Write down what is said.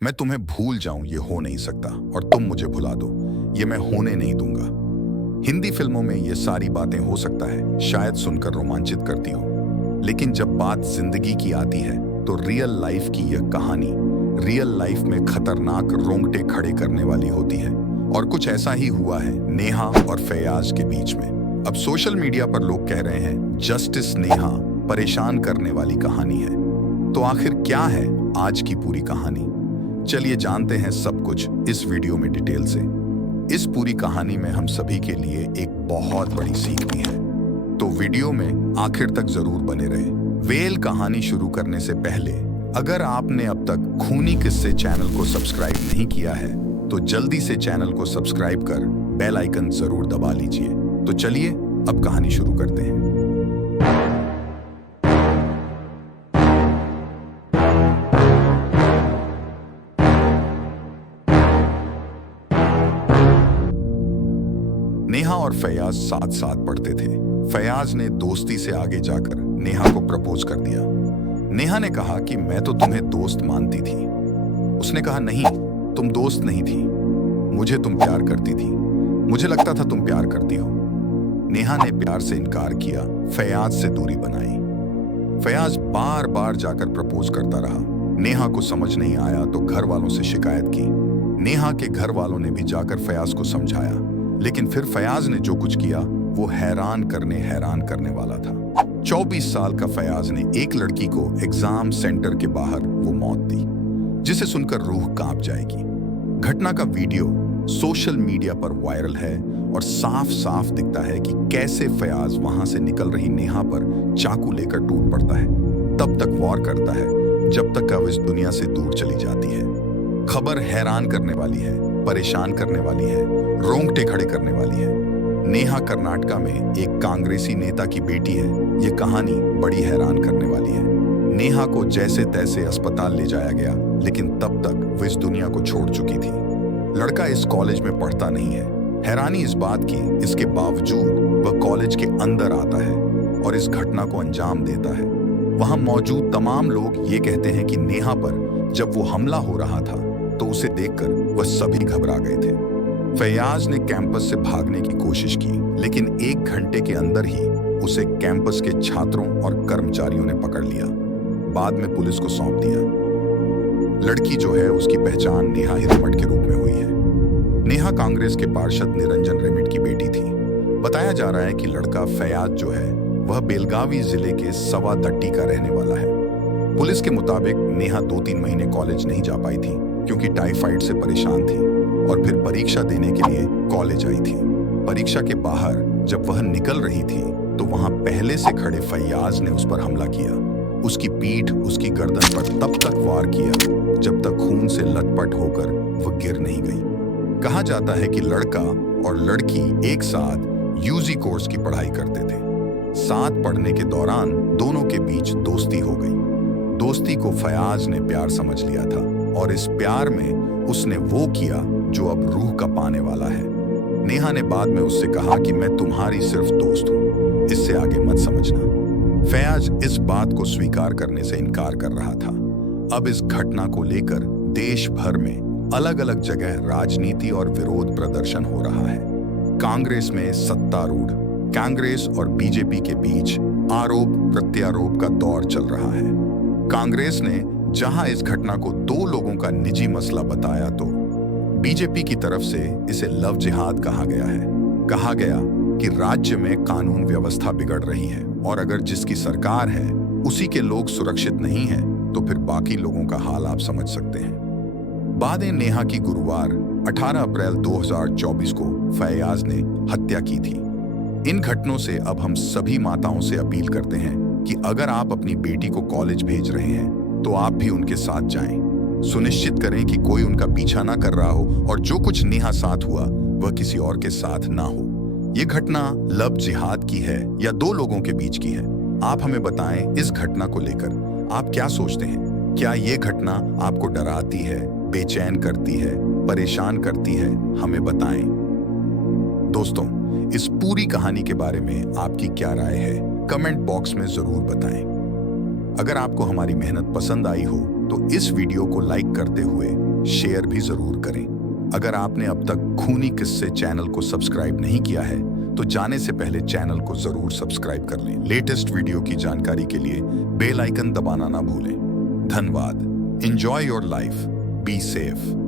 मैं तुम्हें भूल जाऊं ये हो नहीं सकता, और तुम मुझे भुला दो ये मैं होने नहीं दूंगा। हिंदी फिल्मों में ये सारी बातें हो सकता है शायद सुनकर रोमांचित करती हो, लेकिन जब बात जिंदगी की आती है तो रियल लाइफ की यह कहानी रियल लाइफ में खतरनाक रोंगटे खड़े करने वाली होती है। और कुछ ऐसा ही हुआ है नेहा और फैयाज के बीच में। अब सोशल मीडिया पर लोग कह रहे हैं जस्टिस नेहा, परेशान करने वाली कहानी है। तो आखिर क्या है आज की पूरी कहानी? चलिए जानते हैं सब कुछ इस वीडियो में डिटेल से। इस पूरी कहानी में हम सभी के लिए एक बहुत बड़ी सीख भी है, तो वीडियो में आखिर तक जरूर बने रहे। वेल कहानी शुरू करने से पहले अगर आपने अब तक खूनी किस्से चैनल को सब्सक्राइब नहीं किया है तो जल्दी से चैनल को सब्सक्राइब कर बेल आइकन जरूर दबा लीजिए। तो चलिए अब कहानी शुरू करते हैं। नेहा और फैयाज साथ साथ पढ़ते थे। फैयाज ने दोस्ती से आगे जाकर नेहा को प्रपोज कर दिया। नेहा ने कहा कि मैं तो तुम्हें दोस्त मानती थी। उसने कहा नहीं, तुम दोस्त नहीं थी, मुझे तुम प्यार करती थी, मुझे लगता था तुम प्यार करती हो। नेहा ने प्यार से इनकार किया, फैयाज से दूरी बनाई। फैयाज बार बार जाकर प्रपोज करता रहा। नेहा को समझ नहीं आया तो घर वालों से शिकायत की। नेहा के घर वालों ने भी जाकर फैयाज को समझाया, लेकिन फिर फैयाज ने जो कुछ किया वो हैरान करने वाला था। 24 साल का फैयाज ने एक लड़की को एग्जाम सेंटर के बाहर वो मौत दी, जिसे सुनकर रूह कांप जाएगी। घटना का वीडियो सोशल मीडिया पर वायरल है और साफ साफ दिखता है कि कैसे फैयाज वहां से निकल रही नेहा पर चाकू लेकर टूट पड़ता है। तब तक वार करता है जब तक अब इस दुनिया से दूर चली जाती है। खबर हैरान करने वाली है, परेशान करने वाली है, रोंगटे खड़े करने वाली है। नेहा कर्नाटका में एक कांग्रेसी नेता की बेटी है। ये कहानी बड़ी हैरान करने वाली है। नेहा को जैसे तैसे अस्पताल ले जाया गया, लेकिन तब तक वो इस दुनिया को छोड़ चुकी थी। लड़का इस कॉलेज में पढ़ता नहीं है। हैरानी इस बात की, इसके बावजूद वह कॉलेज के अंदर आता है और इस घटना को अंजाम देता है। वहां मौजूद तमाम लोग ये कहते हैं कि नेहा पर जब वो हमला हो रहा था तो उसे देखकर वह सभी घबरा गए थे। फैयाज ने कैंपस से भागने की कोशिश की, लेकिन 1 घंटे के अंदर ही उसे कैंपस के छात्रों और कर्मचारियों ने पकड़ लिया। बाद में पुलिस को सौंप दिया। लड़की जो है उसकी पहचान नेहा हिरेमठ के रूप में हुई है। नेहा कांग्रेस के पार्षद निरंजन रेमिट की बेटी थी। बताया जा रहा है कि लड़का फैयाज जो है वह बेलगावी जिले के सवादट्टी का रहने वाला है। पुलिस के मुताबिक नेहा 2-3 महीने कॉलेज नहीं जा पाई थी क्योंकि टाइफाइड से परेशान थी और फिर परीक्षा देने के लिए कॉलेज आई थी। परीक्षा के बाहर जब वह निकल रही थी तो वहां पहले से खड़े फैयाज ने उस पर हमला किया। उसकी पीठ, उसकी गर्दन पर तब तक वार किया जब तक खून से लटपट होकर वह गिर नहीं गई। कहा जाता है कि लड़का और लड़की एक साथ यूजी कोर्स की पढ़ाई करते थे। साथ पढ़ने के दौरान दोनों के बीच दोस्ती हो गई। दोस्ती को फैयाज ने प्यार समझ लिया था और इस प्यार में उसने वो किया जो अब रूह का पाने वाला है। नेहा ने बाद में उससे कहा कि मैं तुम्हारी सिर्फ दोस्त हूं, इससे आगे मत समझना। फैयाज इस बात को स्वीकार करने से इनकार कर रहा था। अब इस घटना को लेकर देश भर में अलग अलग जगह राजनीति और विरोध प्रदर्शन हो रहा है। कांग्रेस में सत्तारूढ़ कांग्रेस और बीजेपी के बीच आरोप प्रत्यारोप का दौर चल रहा है। कांग्रेस ने जहां इस घटना को 2 लोगों का निजी मसला बताया तो बीजेपी की तरफ से इसे लव जिहाद कहा गया है। कहा गया कि राज्य में कानून व्यवस्था बिगड़ रही है और अगर जिसकी सरकार है उसी के लोग सुरक्षित नहीं हैं तो फिर बाकी लोगों का हाल आप समझ सकते हैं। बाद में नेहा की गुरुवार 18 अप्रैल 2024 को फैयाज ने हत्या की थी। इन घटनों से अब हम सभी माताओं से अपील करते हैं कि अगर आप अपनी बेटी को कॉलेज भेज रहे हैं तो आप भी उनके साथ जाएं। सुनिश्चित करें कि कोई उनका पीछा ना कर रहा हो और जो कुछ नेहा साथ हुआ वह किसी और के साथ ना हो। ये घटना लव जिहाद की है या 2 लोगों के बीच की है? आप हमें बताएं इस घटना को लेकर आप क्या सोचते हैं? क्या ये घटना आपको डराती है, बेचैन करती है, परेशान करती है? हमें बताएं। दोस्तों, इस पूरी कहानी के बारे में आपकी क्या राय है? कमेंट बॉक्स में जरूर बताएं। अगर आपको हमारी मेहनत पसंद आई हो तो इस वीडियो को लाइक करते हुए शेयर भी जरूर करें। अगर आपने अब तक खूनी किस्से चैनल को सब्सक्राइब नहीं किया है तो जाने से पहले चैनल को जरूर सब्सक्राइब कर लें। लेटेस्ट वीडियो की जानकारी के लिए बेल आइकन दबाना ना भूलें। धन्यवाद। Enjoy your life, be safe.